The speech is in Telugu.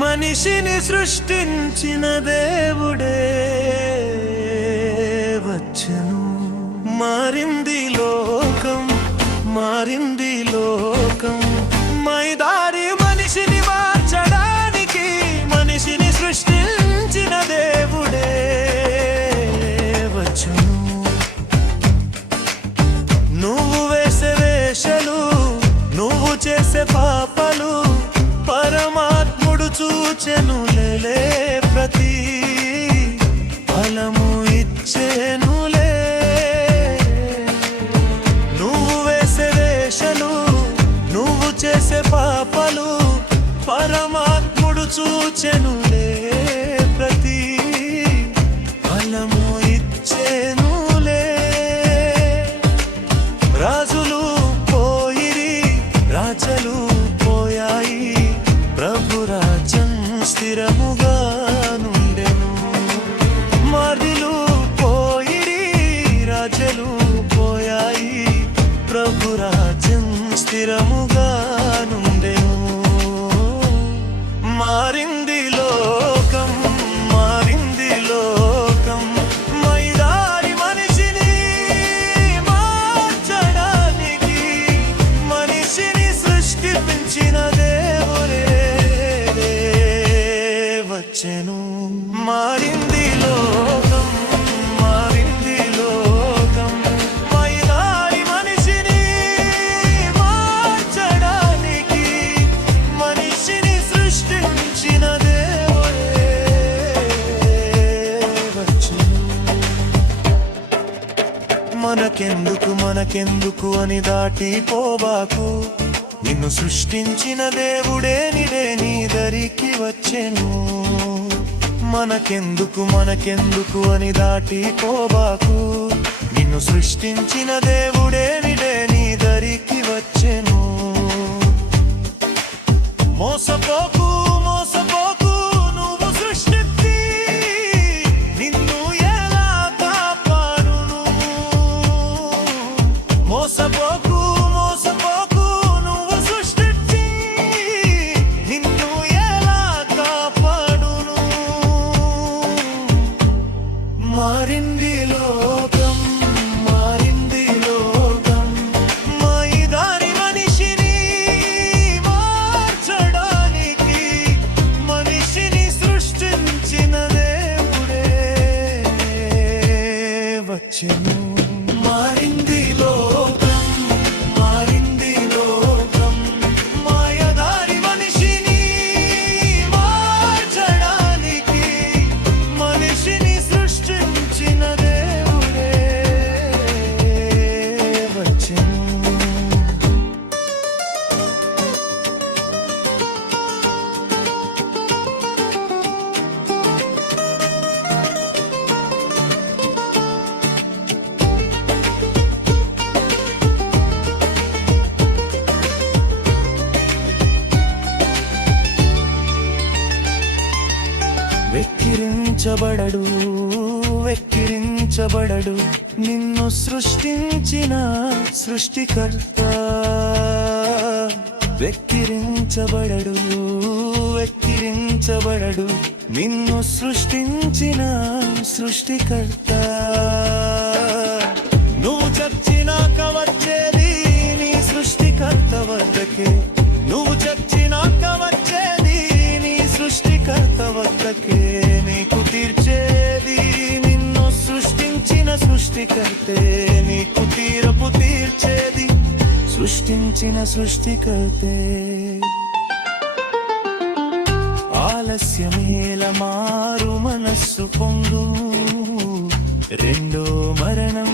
మనిషిని సృష్టించిన దేవుడే వచ్చెను. మారింది లోకం, మారింది లోకం. మైదారి మనిషిని మార్చడానికి మనిషిని సృష్టించిన దేవుడే వచ్చెను. నువ్వు వేసే వేషలు, నువ్వు చేసే పాపలు పరమాత్ముడు చూచెనులే. ప్రతి ఫలము ఇచ్చెనులే. నువ్వు వేసే వేషలు, నువ్వు చేసే పాపలు పరమాత్ముడు చూచెనులే. ప్రతి ఫలము ఇచ్చెనులే. రాజులు పోయిరి, రాజలు పోయాయి, ప్రభు రాజ్యం స్థిరముగా నుండెను. మదిలు పోయిరి, రాజలు పోయాయి, ప్రభు రాజ్యం స్థిరముగా నుండెను. మారింది లోకం, మారింది లోకం. మైదారి మనిషిని మార్చడానికి మనిషిని సృష్టించిన దేవుడే వచ్చెను. మారింది లోకం, మారింది లోకం. మైదారి మనిషిని మార్చడానికి మనిషిని సృష్టించిన దేవుడే వచ్చెను. మనకెందుకు మనకెందుకు అని దాటిపోబాకు. నిన్ను సృష్టించిన దేవుడే నీ దరికి వచ్చెను. మనకెందుకు మనకెందుకు అని దాటిపోబాకు. నిన్ను సృష్టించిన దేవుడే నీ దరికి వచ్చెను. మోసపోకు మోసపోకు, నువ్వు సృష్టించి నిన్ను ఎలా కాపాడును. మోసపోకు మోసపోకు, నువ్వు సృష్టించి నిన్ను ఎలా కాపాడును. మారింది లోకం, మారింది లోకం. మైదారి మనిషిని మార్చడానికి మనిషిని సృష్టించిన దేవుడే వచ్చెను. మారింది లోకం, మారింది లోకం. మాయదారి మనిషిని మార్చడానికి మనిషిని సృష్టించిన దేవుడే వచ్చెను. వెక్కిరించబడడు, వెక్కిరించబడడు నిన్ను సృష్టించిన సృష్టికర్త. వెక్కిరించబడడు, వెక్కిరించబడడు నిన్ను సృష్టించిన సృష్టికర్త. నువ్వు చచ్చినాక వచ్చేది నీ సృష్టికర్త వద్దకే. నువ్వు చచ్చినాక వచ్చేది నీ సృష్టికర్త వద్దకే. నీకు తీర్చేది నిన్ను సృష్టించిన సృష్టికర్తే. నీకు తీర్పు తీర్చేది సృష్టించిన సృష్టికర్తే. ఆలస్యమేల మారు మనస్సు పొంగు. రెండో మరణం